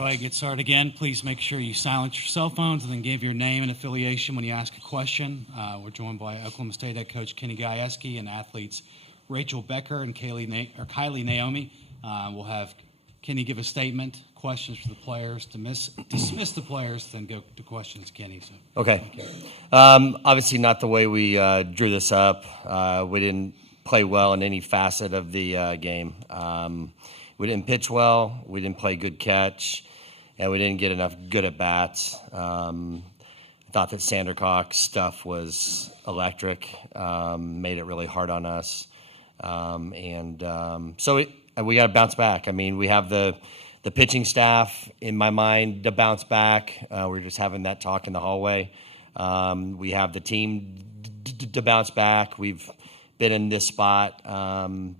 go ahead and get started again. Please make sure you silence your cell phones and then give your name and affiliation when you ask a question. We're joined by Oklahoma State head coach Kenny Gajewski and athletes Rachel Becker and Kylie Naomi. We'll have Kenny give a statement, questions for the players, dismiss the players, then go to questions, Kenny. So, okay. Obviously not the way we drew this up. We didn't play well in any facet of the game. We didn't pitch well, we didn't play good catch, and we didn't get enough good at-bats. I thought that Sandercock's stuff was electric, made it really hard on us. So we got to bounce back. I mean, we have the pitching staff, in my mind, to bounce back. We're just having that talk in the hallway. We have the team to bounce back. We've been in this spot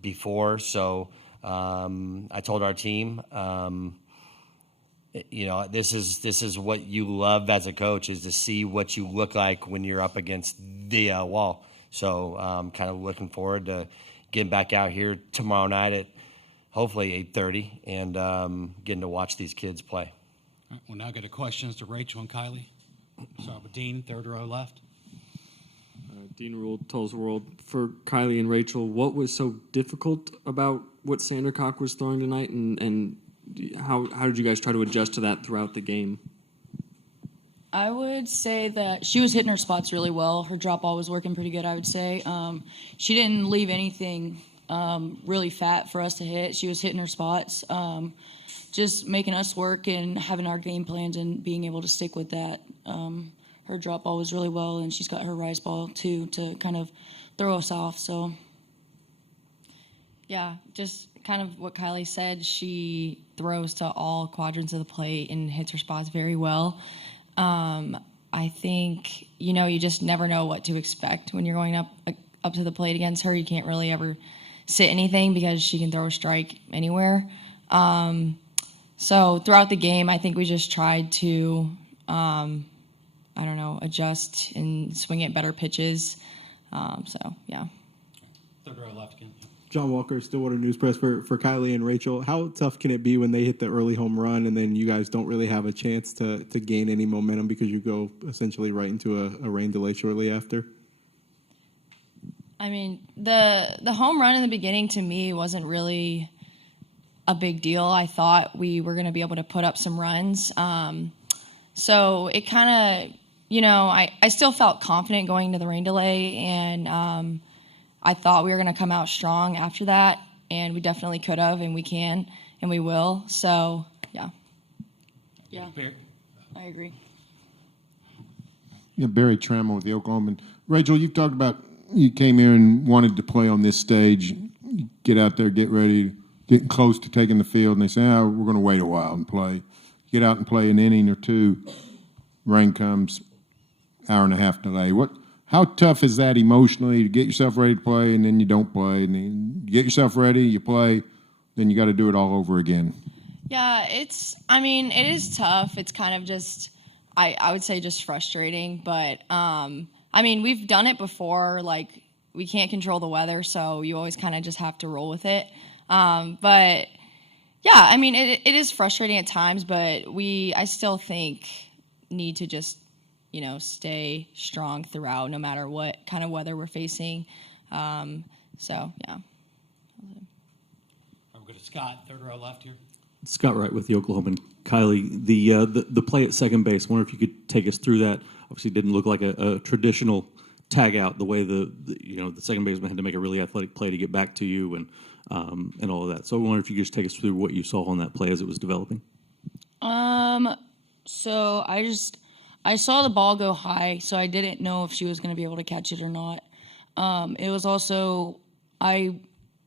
before, so I told our team, this is what you love as a coach, is to see what you look like when you're up against the wall. So kind of looking forward to getting back out here tomorrow night at hopefully 8:30 and getting to watch these kids play. All right, we'll now go to questions to Rachel and Kylie. Start with Dean, third row left. Dean Rule, Tulsa World. For Kylie and Rachel, what was so difficult about what Sandercock was throwing tonight, and how did you guys try to adjust to that throughout the game? I would say that she was hitting her spots really well. Her drop ball was working pretty good, I would say. She didn't leave anything really fat for us to hit. She was hitting her spots, just making us work and having our game plans and being able to stick with that. Her drop ball was really well, and she's got her rise ball, too, to kind of throw us off. So, yeah, just kind of what Kylie said. She throws to all quadrants of the plate and hits her spots very well. I think, you just never know what to expect when you're going up to the plate against her. You can't really ever sit anything because she can throw a strike anywhere. So throughout the game, I think we just tried to adjust and swing at better pitches. Yeah. Third row left again. John Walker, Stillwater News Press for Kylie and Rachel. How tough can it be when they hit the early home run and then you guys don't really have a chance to gain any momentum because you go essentially right into a rain delay shortly after? I mean, the home run in the beginning to me wasn't really a big deal. I thought we were going to be able to put up some runs. So it kind of, I still felt confident going to the rain delay, and I thought we were going to come out strong after that, and we definitely could have, and we can, and we will. So, yeah. yeah, I agree. Yeah, Barry Trammell with the Oklahoma. Rachel, you've talked about you came here and wanted to play on this stage. You get out there, get ready, getting close to taking the field, and they say, we're going to wait a while and play. Get out and play an inning or two. Rain comes, hour and a half delay. How tough is that emotionally to get yourself ready to play and then you don't play? And then you get yourself ready, you play, then you got to do it all over again. Yeah, it is tough. It's kind of just, I would say just frustrating. But, we've done it before. Like, we can't control the weather, so you always kind of just have to roll with it. But, yeah, it is frustrating at times, but I still think need to just stay strong throughout, no matter what kind of weather we're facing. Yeah. We'll go to Scott, third row left here. Scott Wright with the Oklahoma. Kylie, the play at second base, I wonder if you could take us through that. Obviously, it didn't look like a traditional tag out, the way the second baseman had to make a really athletic play to get back to you and all of that. So I wonder if you could just take us through what you saw on that play as it was developing. So I saw the ball go high, so I didn't know if she was going to be able to catch it or not. It was also, I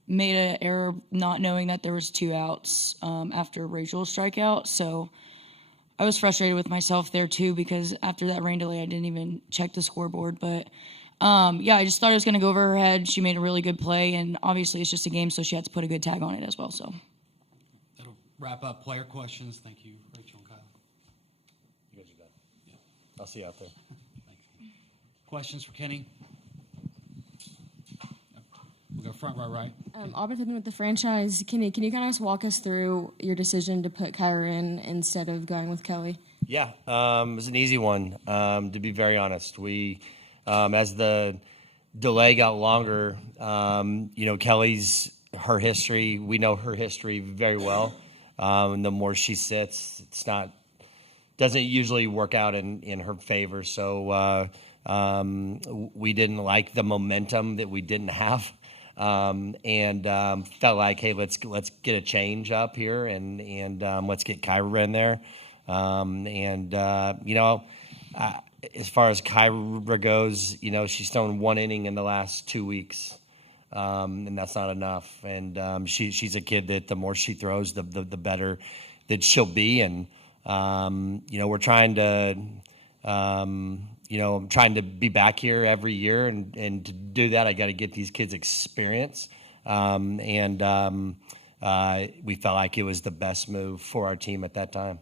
made an error not knowing that there was 2 outs after Rachel's strikeout, so I was frustrated with myself there too, because after that rain delay, I didn't even check the scoreboard. But, I just thought it was going to go over her head. She made a really good play, and obviously it's just a game, so she had to put a good tag on it as well. So that'll wrap up player questions. Thank you, Rachel and Kyle. You guys are done. Yeah. I'll see you out there. Thanks. Questions for Kenny? We'll go first. front row right. Auburn Pittman with the franchise. Can you kind of just walk us through your decision to put Kyra in instead of going with Kelly? Yeah, it was an easy one, to be very honest. We, as the delay got longer, her history, we know her history very well. And the more she sits, doesn't usually work out in her favor. So we didn't like the momentum that we didn't have. And felt like, hey, let's get a change up here and let's get Kyra in there. As far as Kyra goes, she's thrown one inning in the last 2 weeks, and that's not enough. And she's a kid that the more she throws, the better that she'll be. And we're trying to. I'm trying to be back here every year, and to do that, I got to get these kids experience. We felt like it was the best move for our team at that time.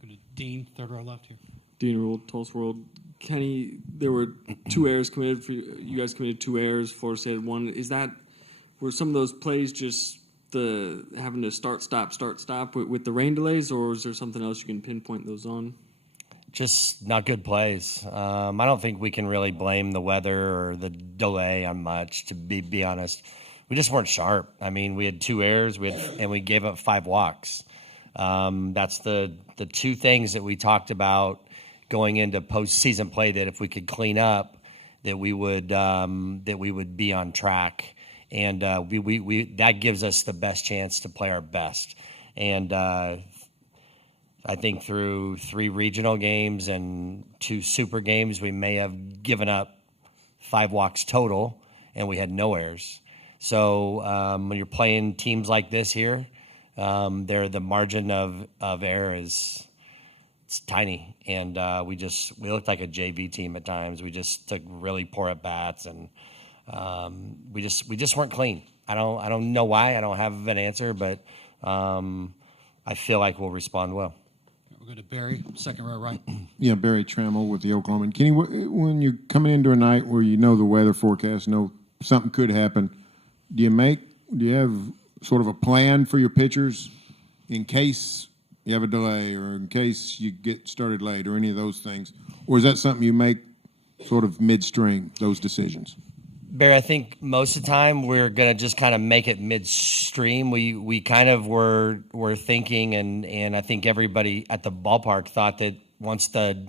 Go to Dean, third row left here. Dean Ruled, Tulsa World. Kenny, there were 2 errors committed for you. You guys committed 2 errors. Florida State had 1. Were some of those plays just the having to start, stop with the rain delays, or is there something else you can pinpoint those on? Just not good plays. I don't think we can really blame the weather or the delay on much, to be honest. We just weren't sharp. I mean, we had 2 errors, and we gave up 5 walks. That's the 2 things that we talked about going into postseason play, that if we could clean up, that we would be on track, and we that gives us the best chance to play our best. And I think through 3 regional games and 2 super games, we may have given up 5 walks total, and we had no errors. So when you're playing teams like this here, the margin of error it's tiny, and we looked like a JV team at times. We just took really poor at bats, and we just weren't clean. I don't know why. I don't have an answer, but I feel like we'll respond well. We'll go to Barry, second row right. Yeah, Barry Trammell with the Oklahoman. Kenny, when you're coming into a night where you know the weather forecast, know something could happen, do you have sort of a plan for your pitchers in case you have a delay or in case you get started late or any of those things? Or is that something you make sort of midstream, those decisions? Barry, I think most of the time we're going to just kind of make it midstream. We kind of were thinking, and I think everybody at the ballpark thought that once the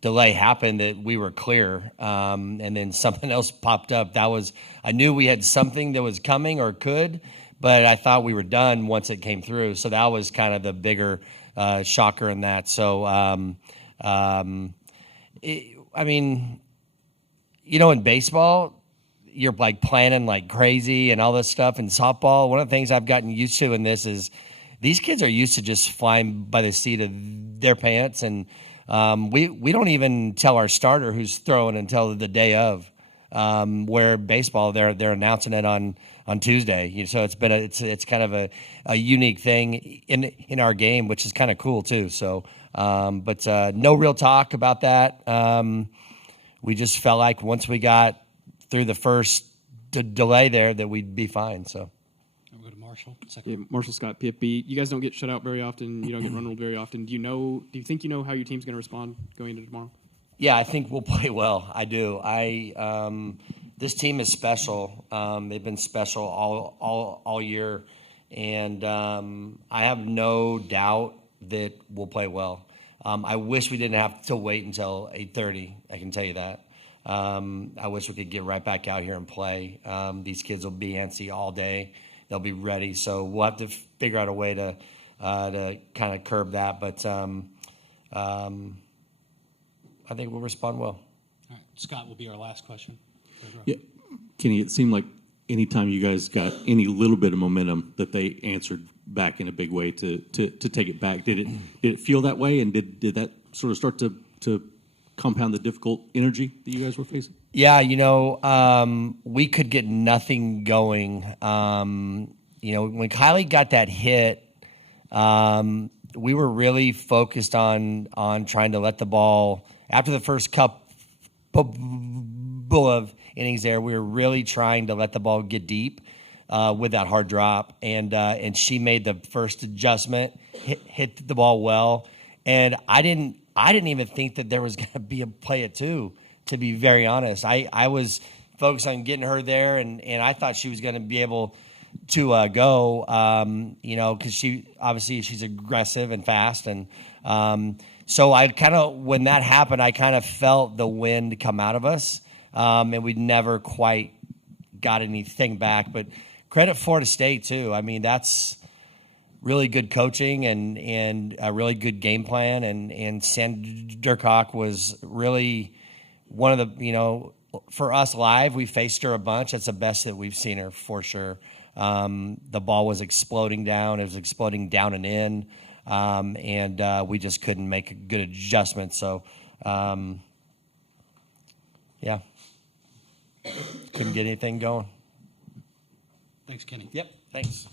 delay happened that we were clear, and then something else popped up. I knew we had something that was coming or could, but I thought we were done once it came through. So that was kind of the bigger shocker in that. So, in baseball, you're like planning like crazy and all this stuff. In softball, one of the things I've gotten used to in this is these kids are used to just flying by the seat of their pants, and we don't even tell our starter who's throwing until the day of. Where baseball, they're announcing it on Tuesday. So it's kind of a unique thing in our game, which is kind of cool too. So, but no real talk about that. We just felt like once we got through the first delay there that we'd be fine. So We'll go to Marshall, second. Yeah, Marshall Scott, PFB. You guys don't get shut out very often. You don't get run ruled very often. Do you think you know how your team's going to respond going into tomorrow? Yeah, I think we'll play well. I do. This team is special. They've been special all year, and I have no doubt that we'll play well. I wish we didn't have to wait until 8:30. I can tell you that. I wish we could get right back out here and play. These kids will be antsy all day. They'll be ready. So we'll have to figure out a way to kind of curb that. But I think we'll respond well. All right, Scott will be our last question. Yeah, Kenny, it seemed like anytime you guys got any little bit of momentum, that they answered back in a big way to take it back. Did it feel that way, and did that sort of start to compound the difficult energy that you guys were facing? Yeah, we could get nothing going. When Kylie got that hit, we were really focused on trying to let the ball, after the first couple of innings there. We were really trying to let the ball get deep with that hard drop, and she made the first adjustment, hit the ball well, and I didn't even think that there was going to be a play at 2. To be very honest, I was focused on getting her there, and I thought she was going to be able to go, because she's aggressive and fast, and so I kind of, when that happened, I kind of felt the wind come out of us, and we never quite got anything back. But credit Florida State too. I mean, that's really good coaching and a really good game plan, and Sandercock was really one of the, for us live, we faced her a bunch. That's the best that we've seen her for sure. The ball was exploding down. It was exploding down and in, and we just couldn't make a good adjustment. So, yeah, couldn't get anything going. Thanks, Kenny. Yep, thanks.